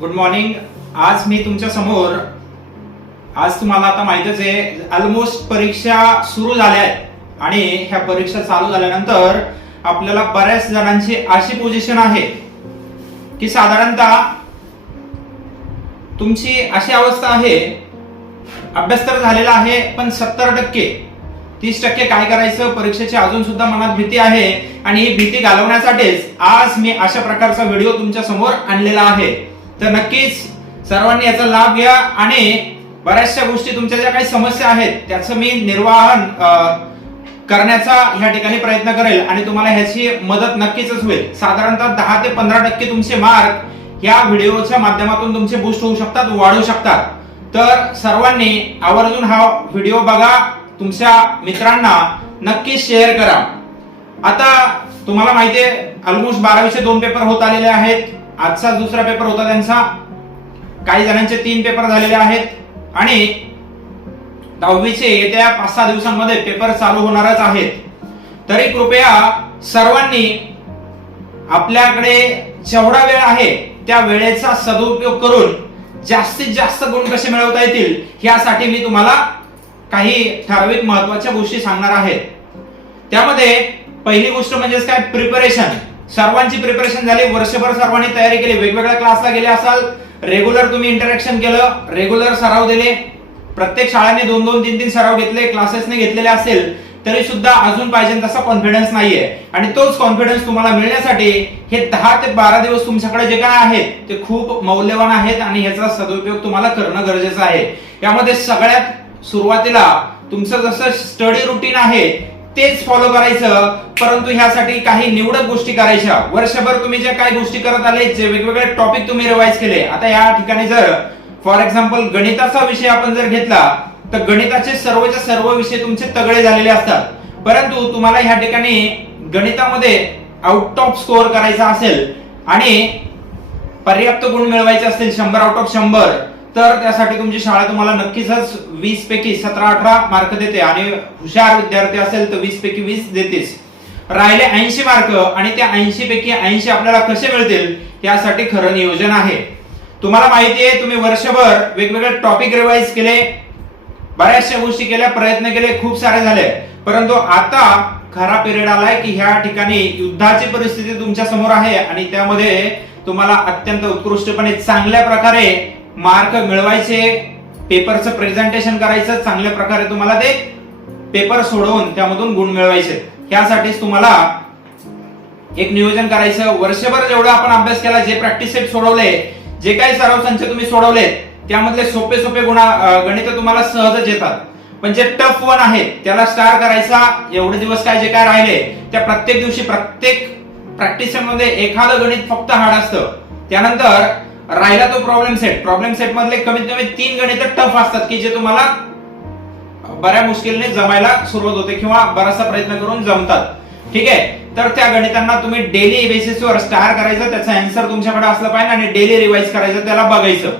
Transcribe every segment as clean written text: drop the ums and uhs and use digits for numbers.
Good morning. आज मी तुमच्या समोर तुम्हाला आता माहितच आहे ऑलमोस्ट परीक्षा सुरू झाल्या आहेत आणि ह्या परीक्षा चालू झाल्यानंतर आपल्याला बऱ्याच जणांची अशी पोझिशन आहे की साधारणतः तुमची अशी अवस्था आहे, अभ्यास तर झालेला आहे पण 70% 30% काय करायचं, परीक्षेची अजून सुद्धा मनात भीती आहे आणि ही भीती घालवण्यासाठीच आज मी अशा प्रकारचा व्हिडिओ तुमच्या समोर आणलेला आहे. तर नक्कीच सर्वांनी याचा लाभ घ्या आणि बऱ्याचशा गोष्टी तुमच्या ज्या काही समस्या आहेत त्याचं मी निर्वाहन करण्याचा ह्या ठिकाणी प्रयत्न करेल आणि तुम्हाला ह्याची मदत नक्कीच होईल. साधारणतः 10 ते 15% तुमचे मार्क या व्हिडिओच्या माध्यमातून तुमचे बूस्ट होऊ शकतात, वाढू शकतात. तर सर्वांनी आवर्जून हा व्हिडिओ बघा, तुमच्या मित्रांना नक्की शेअर करा. आता तुम्हाला माहिती आहे ऑलमोस्ट 12वीचे 2 पेपर होत आलेले आहेत. आजचा दुसरा पेपर होता त्यांचा, काही जणांचे 3 पेपर झालेले आहेत आणि 10वीचे येत्या 5-6 दिवसांमध्ये पेपर चालू होणारच आहेत. तरी कृपया सर्वांनी आपल्याकडे जेवढा वेळ आहे त्या वेळेचा सदुपयोग करून जास्तीत जास्त गुण कसे मिळवता येतील यासाठी मी तुम्हाला काही ठराविक महत्त्वाच्या गोष्टी सांगणार आहे. त्यामध्ये पहिली गोष्ट म्हणजे काय, प्रिपरेशन. सर्वांची प्रिपरेशन झाली, वर्षभर सर्वांनी तयारी केली, वेगवेगळ्या क्लासला गेले असाल, रेग्युलर तुम्ही इंटरॅक्शन केलं, रेग्युलर सराव दिले, प्रत्येक शाळेने 2-2, 3-3 सराव घेतले, क्लासेसने घेतलेले असेल तरी सुद्धा अजून पाहिजे तसा कॉन्फिडन्स नाहीये. आणि तोच कॉन्फिडन्स तुम्हाला मिळण्यासाठी हे 10 ते 12 दिवस तुमच्याकडे जे काय आहेत ते खूप मौल्यवान आहेत आणि ह्याचा सदुपयोग तुम्हाला करणं गरजेचं आहे. यामध्ये सगळ्यात सुरुवातीला तुमचं जसं स्टडी रुटीन आहे तेच फॉलो करायचं, परंतु ह्यासाठी काही निवडक गोष्टी करायच्या. वर्षभर तुम्ही जे काही गोष्टी करत आले, जे वेगवेगळे टॉपिक तुम्ही रिवाइज केले, आता या ठिकाणी जर फॉर एक्झाम्पल गणिताचा विषय आपण जर घेतला तर गणिताचे सर्वच्या सर्व विषय तुमचे तगडे झालेले असतात, परंतु तुम्हाला ह्या ठिकाणी गणितामध्ये आउट ऑफ स्कोअर करायचा असेल आणि पर्याप्त गुण मिळवायचे असतील 100 आउट ऑफ 100, तर त्यासाठी तुमची शाळा तुम्हाला नक्कीच 20 पैकी 17-18 मार्क देते आणि हुशार विद्यार्थी असेल तर 20 पैकी 20 देतेच. राहिले 80 मार्क आणि त्या 80 पैकी 80 आपल्याला कसे मिळतील यासाठी खरं नियोजन आहे. तुम्हाला माहिती आहे तुम्ही वर्षभर वेगवेगळे टॉपिक रिवाइज केले, बऱ्याचशा गोष्टी केल्या, प्रयत्न केले, खूप सारे झाले, परंतु आता खरा पिरियड आलाय की ह्या ठिकाणी युद्धाची परिस्थिती तुमच्या समोर आहे आणि त्यामध्ये तुम्हाला अत्यंत उत्कृष्टपणे चांगल्या प्रकारे मार्क मिळवायचे, पेपरचं प्रेझेंटेशन करायचं, चांगल्या प्रकारे तुम्हाला ते पेपर सोडवून त्यामधून गुण मिळवायचे. यासाठीच तुम्हाला एक नियोजन करायचं. वर्षभर जेवढा आपण अभ्यास केला, जे प्रॅक्टिस सेट सोडवले, जे काही सराव संच तुम्ही सोडवले, त्यामधले सोपे गणित तुम्हाला सहजच येतात, पण जे टफ वन आहेत त्याला स्टार करायचा. एवढे दिवस काय जे काय राहिले त्या प्रत्येक दिवशी प्रत्येक प्रॅक्टिस सेट मध्ये एखादं गणित फक्त हार्ड असतं. त्यानंतर राहिला तो प्रॉब्लेम सेट मधले कमीत कमी 3 गणित टफ असतात की जे तुम्हाला बऱ्या मुश्किलने जमायला सुरुवात होते किंवा बराचसा प्रयत्न करून जमतात. ठीक आहे, तर त्या गणितांना तुम्ही डेली बेसिसवर स्टार करायचं, त्याचा आन्सर तुमच्याकडे असलं पाहिजे आणि डेली रिवाइज करायचं, त्याला बघायचं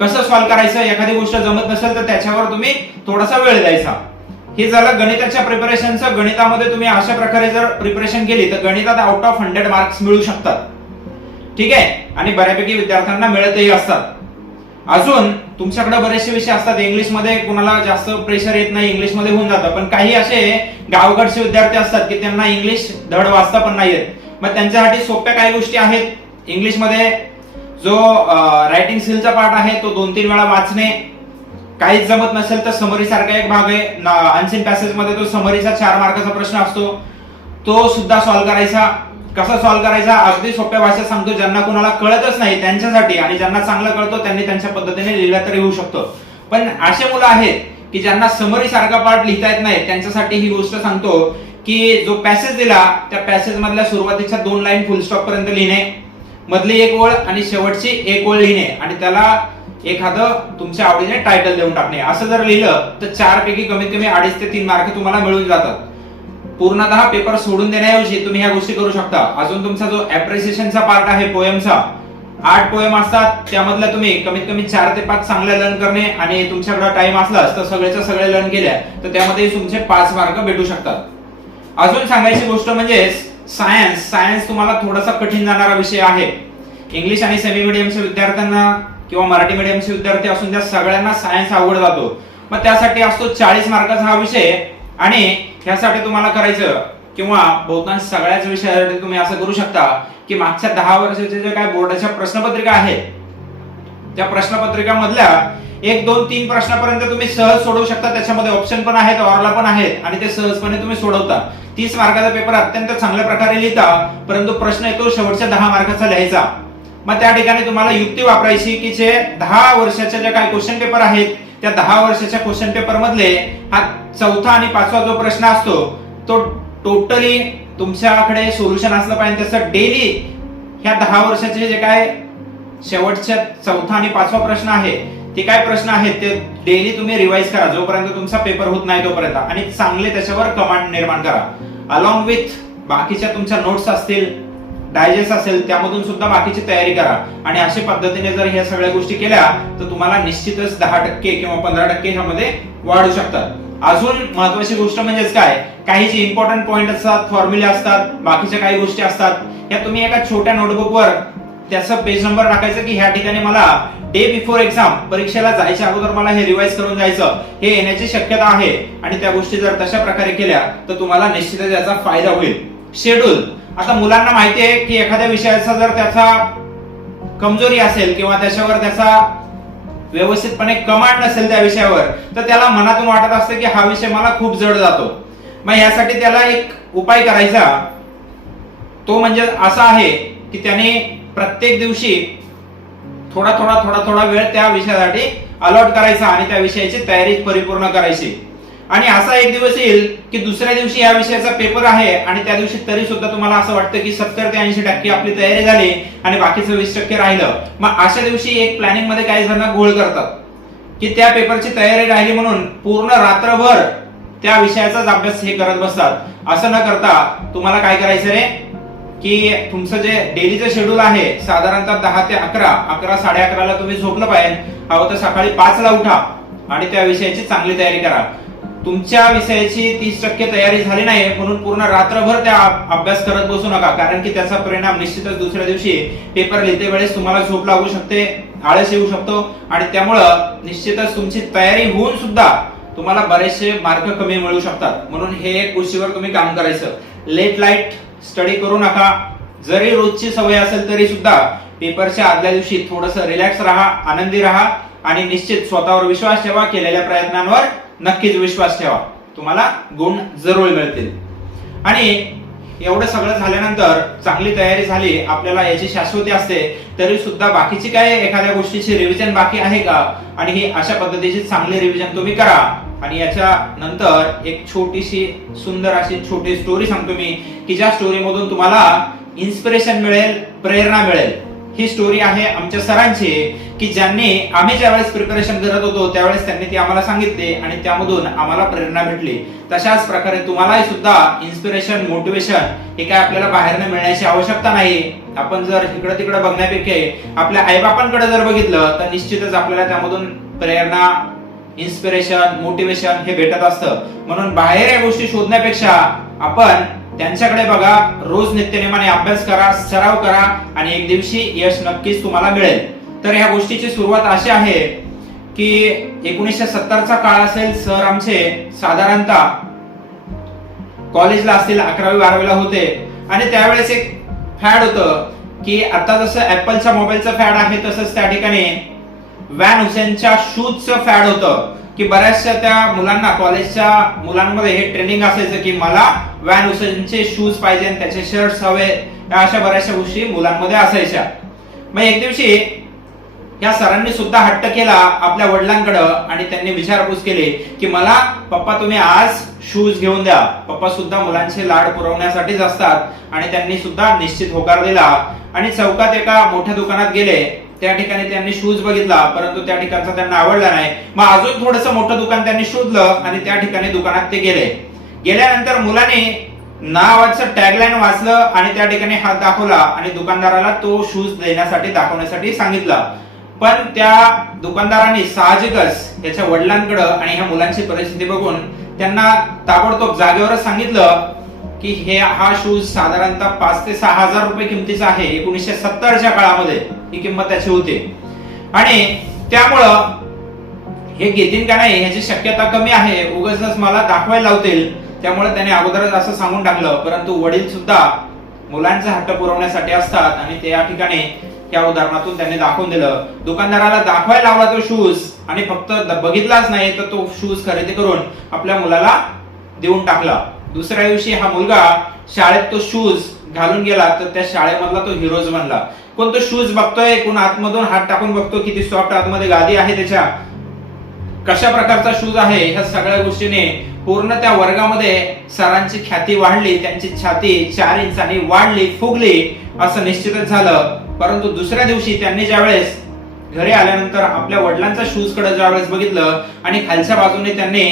कसं सॉल्व्ह करायचं. एखादी गोष्ट जमत नसेल तर त्याच्यावर तुम्ही थोडासा वेळ द्यायचा. हे झालं गणिताच्या प्रिपरेशनचं. गणितामध्ये तुम्ही अशा प्रकारे जर प्रिपरेशन केली तर गणितात आउट ऑफ 100 मार्क्स मिळू शकतात. ठीक आहे, आणि बऱ्यापैकी विद्यार्थ्यांना मिळतही असतात. अजून तुमच्याकडे बरेचसे विषय असतात, इंग्लिशमध्ये कुणाला जास्त प्रेशर येत नाही, इंग्लिशमध्ये होऊन जातं, पण काही असे गावकडचे विद्यार्थी असतात की त्यांना इंग्लिश धड वाचता पण नाही येत. मग त्यांच्यासाठी सोप्या काही गोष्टी आहेत. इंग्लिशमध्ये जो रायटिंग स्किलचा पार्ट आहे तो 2-3 वेळा वाचणे, काहीच जमत नसेल तर समरी सारखा एक भाग आहे, अनसीन पॅसेज मध्ये तो समरीचा 4 मार्काचा प्रश्न असतो, तो सुद्धा सॉल्व्ह करायचा. कसा सॉल्व्ह करायचा अगदी सोप्या भाषेत सांगतो, ज्यांना कुणाला कळतच नाही त्यांच्यासाठी, आणि ज्यांना चांगलं कळतो त्यांनी त्यांच्या पद्धतीने लिहिला तरी होऊ शकतो. पण असे मुलं आहेत की ज्यांना समरी सारखा पार्ट लिहिता येत नाही, त्यांच्यासाठी ही गोष्ट सांगतो की जो पॅसेज दिला त्या पॅसेज मधल्या सुरुवातीच्या 2 लाईन फुल स्टॉप पर्यंत लिहिणे, मधली 1 ओळ आणि शेवटची 1 ओळ लिहिणे आणि त्याला एखादं तुमच्या आवडीने टायटल देऊन टाकणे. असं जर लिहिलं तर 4 पैकी कमीत कमी 2.5 ते 3 मार्क तुम्हाला मिळून जातात. पूर्णतः पेपर सोडून देण्याऐवजी तुम्ही ह्या गोष्टी करू शकता. अजून तुमचा जो अप्रिसिएशनचा पार्ट आहे पोएमचा, 8 पोएम असतात, त्यामधल्या तुम्ही कमीत कमी 4 ते 5 चांगल्या लर्न करणे आणि तुमच्याकडे टाइम असलाच तर सगळेच्या सगळे लर्न केल्या तर त्यामध्ये तुमचे 5 मार्क भेटू शकतात. अजून सांगायची गोष्ट म्हणजे सायन्स तुम्हाला थोडासा कठीण जाणारा विषय आहे. इंग्लिश आणि सेमी मीडियमच्या विद्यार्थ्यांना किंवा मराठी मीडियमचे विद्यार्थी असून त्या सगळ्यांना सायन्स आवड जातो. मग त्यासाठी असतो 40 मार्काचा हा विषय आणि ह्यासाठी तुम्हाला करायचं किंवा बहुतांश सगळ्याच विषयासाठी तुम्ही असं करू शकता की मागच्या 10 वर्षाच्या जे काय बोर्डाच्या प्रश्नपत्रिका आहेत त्या प्रश्नपत्रिकामधल्या 1, 2, 3 प्रश्नापर्यंत तुम्ही सहज सोडवू शकता. त्याच्यामध्ये ऑप्शन पण आहेत, ऑरला पण आहेत आणि ते सहजपणे तुम्ही सोडवता. 30 मार्काचा पेपर अत्यंत चांगल्या प्रकारे लिहिता, परंतु प्रश्न येतो शेवटच्या 10 मार्काचा लिहायचा. मग त्या ठिकाणी तुम्हाला युक्ती वापरायची की जे 10 वर्षाच्या जे काही क्वेश्चन पेपर आहेत त्या 10 वर्षाच्या क्वेश्चन पेपर मधले हा 4था आणि 5वा जो प्रश्न असतो तो टोटली तुमच्याकडे सोल्युशन असलं पाहिजे. त्याचं डेली ह्या 10 वर्षाचे जे काय शेवटच्या 4था आणि 5वा प्रश्न आहे ते काय प्रश्न आहेत ते डेली तुम्ही रिवाइज करा जोपर्यंत तुमचा पेपर होत नाही तोपर्यंत, आणि चांगले त्याच्यावर कमांड निर्माण करा. अलॉंग विथ बाकीच्या तुमच्या नोट्स असतील, डायजेस्ट असेल, त्यामधून सुद्धा बाकीची तयारी करा. आणि अशा पद्धतीने जर ह्या सगळ्या गोष्टी केल्या तर तुम्हाला निश्चितच 10% किंवा 15% ह्यामध्ये वाढू शकतात. अजून महत्वाची गोष्ट म्हणजेच काय, काही जे इम्पॉर्टंट पॉइंट असतात, फॉर्म्युले असतात, बाकीच्या काही गोष्टी असतात या तुम्ही एका छोट्या नोटबुकवर त्याचा पेज नंबर टाकायचं की ह्या ठिकाणी मला डे बिफोर एक्झाम, परीक्षेला जायच्या अगोदर मला हे रिवाइज करून जायचं, हे येण्याची शक्यता आहे. आणि त्या गोष्टी जर तशा प्रकारे केल्या तर तुम्हाला निश्चितच याचा फायदा होईल. शेड्यूल, आता मुलांना माहिती आहे की एखाद्या विषयाचा जर त्याचा कमजोरी असेल किंवा त्याच्यावर त्याचा व्यवस्थितपणे कमांड नसेल त्या विषयावर तर त्याला मनातून वाटत असतं की हा विषय मला खूप जड जातो. मग यासाठी त्याला एक उपाय करायचा, तो म्हणजे असा आहे की त्याने प्रत्येक दिवशी थोडा थोडा वेळ त्या विषयासाठी अलॉट करायचा आणि त्या विषयाची तयारी परिपूर्ण करायची. आणि असा एक दिवस येईल की दुसऱ्या दिवशी या विषयाचा पेपर आहे आणि त्या दिवशी तरी सुद्धा तुम्हाला असं वाटतं की 70 ते 80% आपली तयारी झाली आणि बाकीचं 20% राहिलं. मग अशा दिवशी एक प्लॅनिंग मध्ये काही जण घोळ करतात की त्या पेपरची तयारी राहिली म्हणून पूर्ण रात्रभर त्या विषयाचाच अभ्यास हे करत बसतात. असं न करता तुम्हाला काय करायचं रे की तुमचं जे डेलीचं शेड्यूल आहे साधारणतः 10 ते 11, 11:30 ला तुम्ही झोपलं पाहिजे. हवं तर सकाळी 5 ला उठा आणि त्या विषयाची चांगली तयारी करा. तुमच्या विषयाची 30% तयारी झाली नाही म्हणून पूर्ण रात्रभर त्या अभ्यास करत बसू नका, कारण की त्याचा परिणाम निश्चितच दुसऱ्या दिवशी पेपर लिहिते वेळेस तुम्हाला झोप लागू शकते, आळस येऊ शकतो आणि त्यामुळं निश्चितच तुमची तयारी होऊन सुद्धा तुम्हाला बरेचसे मार्क कमी मिळू शकतात. म्हणून हे एक गोष्टीवर तुम्ही काम करायचं. लेट लाईट स्टडी करू नका. जरी रोजची सवय असेल तरी सुद्धा पेपरच्या आदल्या दिवशी थोडंसं रिलॅक्स राहा, आनंदी राहा आणि निश्चित स्वतःवर विश्वास ठेवा. केलेल्या प्रयत्नांवर नक्कीच विश्वास ठेवा, तुम्हाला गुण जरूर मिळतील. आणि एवढं सगळं झाल्यानंतर चांगली तयारी झाली, आपल्याला याची शाश्वती असते, तरी सुद्धा बाकीची काय एखाद्या गोष्टीची रिव्हिजन बाकी आहे का, आणि ही अशा पद्धतीची चांगली रिव्हिजन तुम्ही करा. आणि याच्या नंतर एक छोटीशी सुंदर अशी छोटी स्टोरी सांगतो मी की ज्या स्टोरी मधून तुम्हाला इन्स्पिरेशन मिळेल, प्रेरणा मिळेल. ही स्टोरी आहे आमच्या सरांची की ज्यांनी आम्ही ज्यावेळेस प्रिपरेशन करत होतो त्यावेळेस त्यांनी ती आम्हाला सांगितली आणि त्यामधून आम्हाला प्रेरणा भेटली. तशाच प्रकारे तुम्हालाही सुद्धा इन्स्पिरेशन, मोटिवेशन हे काय आपल्याला बाहेरनं मिळण्याची आवश्यकता नाही. आपण जर इकडे तिकडे बघण्यापेक्षा आपल्या आईबापांकडे जर बघितलं तर निश्चितच आपल्याला त्यामधून प्रेरणा, इन्स्पिरेशन, मोटिवेशन हे भेटत असतं. म्हणून बाहेर या गोष्टी शोधण्यापेक्षा आपण त्यांच्याकडे बघा, रोज नित्यनेमाने अभ्यास करा, सराव करा आणि एक दिवशी यश नक्कीच तुम्हाला मिळेल. तर ह्या गोष्टीची सुरुवात अशी आहे की 1970चा काळ असेल. सर आमचे साधारणतः कॉलेजला असतील, 11वी 12वीला होते आणि त्यावेळेस एक फॅड होतं की आता जसं ऍपलच्या मोबाईलचं फॅड आहे तसंच त्या ठिकाणी वॅन हुसेनच्या शूजचं फॅड होतं की बऱ्याचशा त्या मुलांना, कॉलेजच्या मुलांमध्ये हे ट्रेनिंग असायचं की मला वॅन हुसेनचे शूज पाहिजे, त्याचे शर्ट्स हवे, अशा बऱ्याचशा गोष्टी मुलांमध्ये असायच्या. मग एक दिवशी या सरांनी सुद्धा हट्ट केला आपल्या वडिलांकडे आणि त्यांनी विचारपूस केली की मला पप्पा तुम्ही आज शूज घेऊन द्या. पप्पा सुद्धा मुलांचे लाड पुरवण्यासाठीच असतात आणि त्यांनी सुद्धा निश्चित होकार दिला आणि चौकात एका मोठ्या दुकानात गेले. त्या ठिकाणी त्यांनी शूज बघितला परंतु त्या ठिकाणचा त्यांना आवडला नाही. मग अजून थोडंसं मोठं दुकान त्यांनी शोधलं आणि त्या ठिकाणी दुकानात ते गेले. गेल्यानंतर मुलाने नावाचं टॅगलाईन वाचलं आणि त्या ठिकाणी हात दाखवला आणि दुकानदाराला तो शूज देण्यासाठी, दाखवण्यासाठी सांगितलं. पण त्या दुकानदारांनी साहजिकच त्याच्या वडिलांकडे आणि ह्या मुलांची परिस्थिती बघून त्यांना ताबडतोब जागेवरच सांगितलं की हा शूज साधारणतः 5 ते 6,000 रुपये किमतीचा आहे. 1970च्या काळामध्ये ही किंमत त्याची होती आणि त्यामुळं हे घेतील का नाही ह्याची शक्यता कमी आहे. उगाच मला दाखवायला लावतील, त्यामुळे त्याने अगोदरच असं सांगून टाकलं. परंतु वडील सुद्धा मुलांचा हट्ट पुरवण्यासाठी असतात आणि ते या ठिकाणी या उदाहरणातून त्यांनी दाखवून दिलं. दुकानदाराला दाखवायला लावला तो शूज आणि फक्त बघितलाच नाही तर तो शूज खरेदी करून आपल्या मुलाला देऊन टाकला. दुसऱ्या दिवशी हा मुलगा शाळेत तो शूज घालून गेला तर त्या शाळेमधला तो हिरोज बनला. कोण तो शूज बघतोय, कोण आतमधून हात टाकून बघतो किती सॉफ्ट आतमध्ये गादी आहे त्याच्या, कशा प्रकारचा शूज आहे, ह्या सगळ्या गोष्टीने पूर्ण त्या वर्गामध्ये सरांची ख्याती वाढली. त्यांची छाती 4 इंचांनी वाढली, फुगली असं निश्चितच झालं. परंतु दुसऱ्या दिवशी त्यांनी ज्यावेळेस घरी आल्यानंतर आपल्या वडिलांचा शूज कडे ज्यावेळेस बघितलं आणि खालच्या बाजूने त्यांनी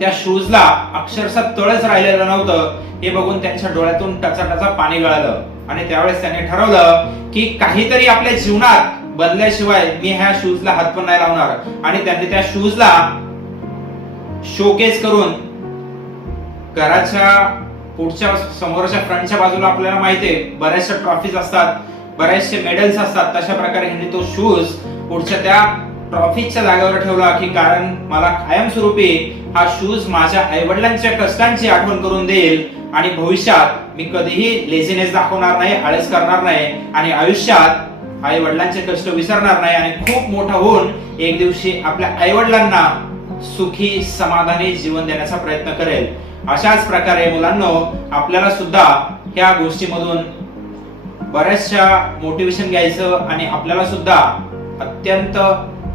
त्या शूजला अक्षरशः तळच राहिलेलं नव्हतं, हे बघून त्यांच्या डोळ्यातून टचाटचा पाणी गळालं आणि त्यावेळेस त्यांनी ठरवलं की काहीतरी आपल्या जीवनात बदल्याशिवाय मी ह्या शूजला हात पण नाही लावणार. आणि त्यांनी त्या शूजला शोकेस करून घराच्या पुढच्या समोरच्या फ्रंटच्या बाजूला आपल्याला माहितीये बऱ्याचशा ट्रॉफीज असतात, बरेचसे मेडल्स असतात, तशा प्रकारे ह्यांनी तो शूज पुढच्या त्या ट्रॉफीच्या जागेवर ठेवला की कारण मला कायमस्वरूपी हा शूज माझ्या आईवडिलांच्या कष्टांची आठवण करून देईल आणि भविष्यात मी कधीही लेझीनेस दाखवणार नाही, आळस करणार नाही आणि आयुष्यात आई वडिलांचे कष्ट विसरणार नाही आणि खूप मोठा होऊन एक दिवशी आपल्या आई वडिलांना सुखी समाधानी जीवन देण्याचा प्रयत्न करेल. अशाच प्रकारे मुलांनो आपल्याला सुद्धा ह्या गोष्टीमधून बऱ्याचशा मोटिवेशन घ्यायचं आणि आपल्याला सुद्धा अत्यंत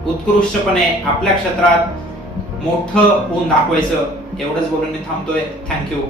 उत्कृष्टपणे आपल्या क्षेत्रात मोठं होऊन दाखवायचं. एवढंच बोलून मी थांबतोय. थँक्यू.